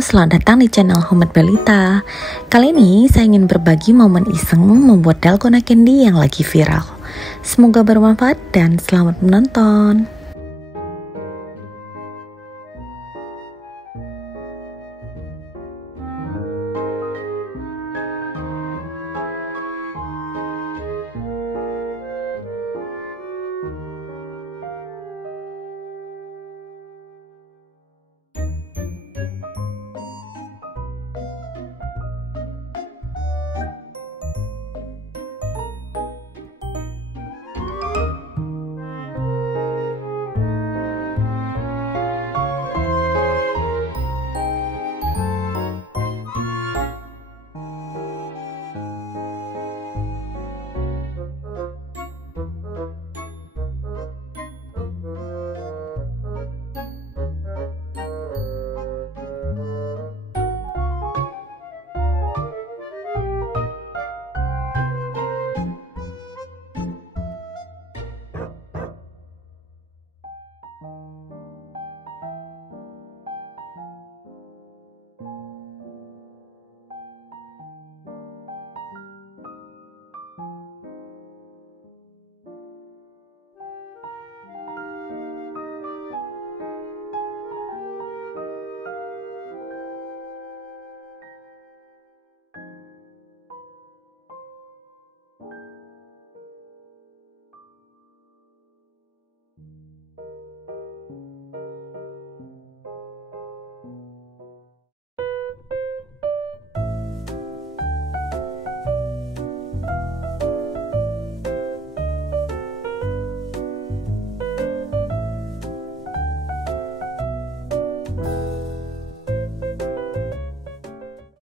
selamat datang di channel Homet Balita. Kali ini saya ingin berbagi momen iseng membuat dalgona candy yang lagi viral. Semoga bermanfaat dan selamat menonton.